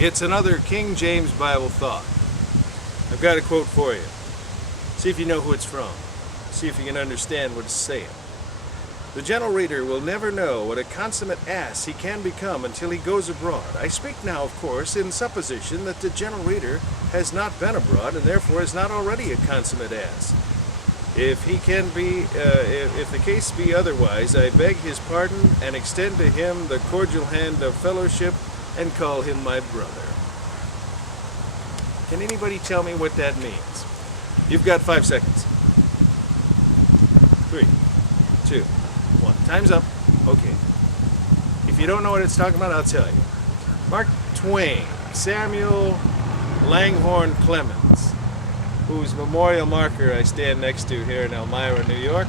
It's another King James Bible thought. I've got a quote for you. See if you know who it's from. See if you can understand what it's saying. The gentle reader will never know what a consummate ass he can become until he goes abroad. I speak now, of course, in supposition that the gentle reader has not been abroad and therefore is not already a consummate ass. If he can be, if the case be otherwise, I beg his pardon and extend to him the cordial hand of fellowship and call him my brother. Can anybody tell me what that means? You've got 5 seconds. 3, 2, 1. Time's up. Okay. If you don't know what it's talking about, I'll tell you. Mark Twain, Samuel Langhorne Clemens, whose memorial marker I stand next to here in Elmira, New York,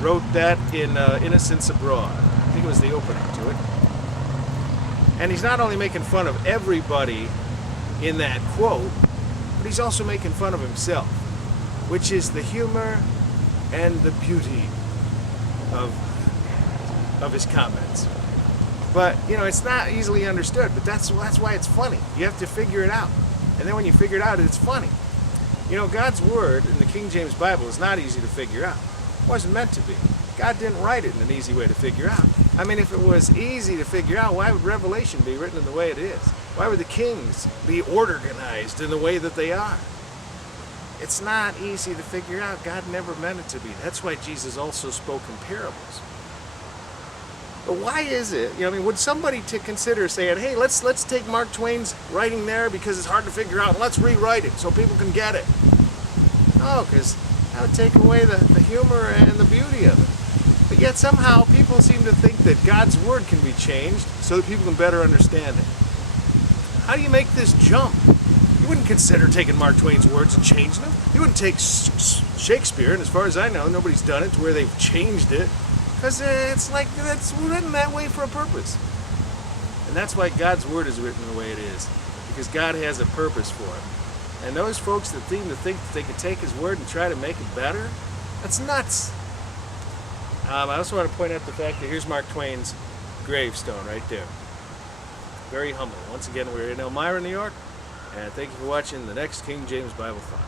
wrote that in Innocents Abroad. I think it was the opening to it. And he's not only making fun of everybody in that quote, but he's also making fun of himself, which is the humor and the beauty of his comments. But, you know, it's not easily understood, but that's why it's funny. You have to figure it out. And then when you figure it out, it's funny. You know, God's Word in the King James Bible is not easy to figure out. It wasn't meant to be. God didn't write it in an easy way to figure out. I mean, if it was easy to figure out, why would Revelation be written in the way it is? Why would the Kings be organized in the way that they are? It's not easy to figure out. God never meant it to be. That's why Jesus also spoke in parables. But why is it, you know, I mean, would somebody to consider saying, hey, let's take Mark Twain's writing there because it's hard to figure out, and let's rewrite it so people can get it? No, because that would take away the humor and the beauty of it. But yet somehow people seem to think that God's Word can be changed so that people can better understand it. How do you make this jump? You wouldn't consider taking Mark Twain's words and changing them. You wouldn't take Shakespeare, and as far as I know, nobody's done it to where they've changed it. Because it's like, that's written that way for a purpose. And that's why God's Word is written the way it is. Because God has a purpose for it. And those folks that seem to think that they can take His Word and try to make it better, that's nuts. I also want to point out the fact that here's Mark Twain's gravestone right there. Very humble. Once again, we're in Elmira, New York. And thank you for watching the next King James Bible Thought.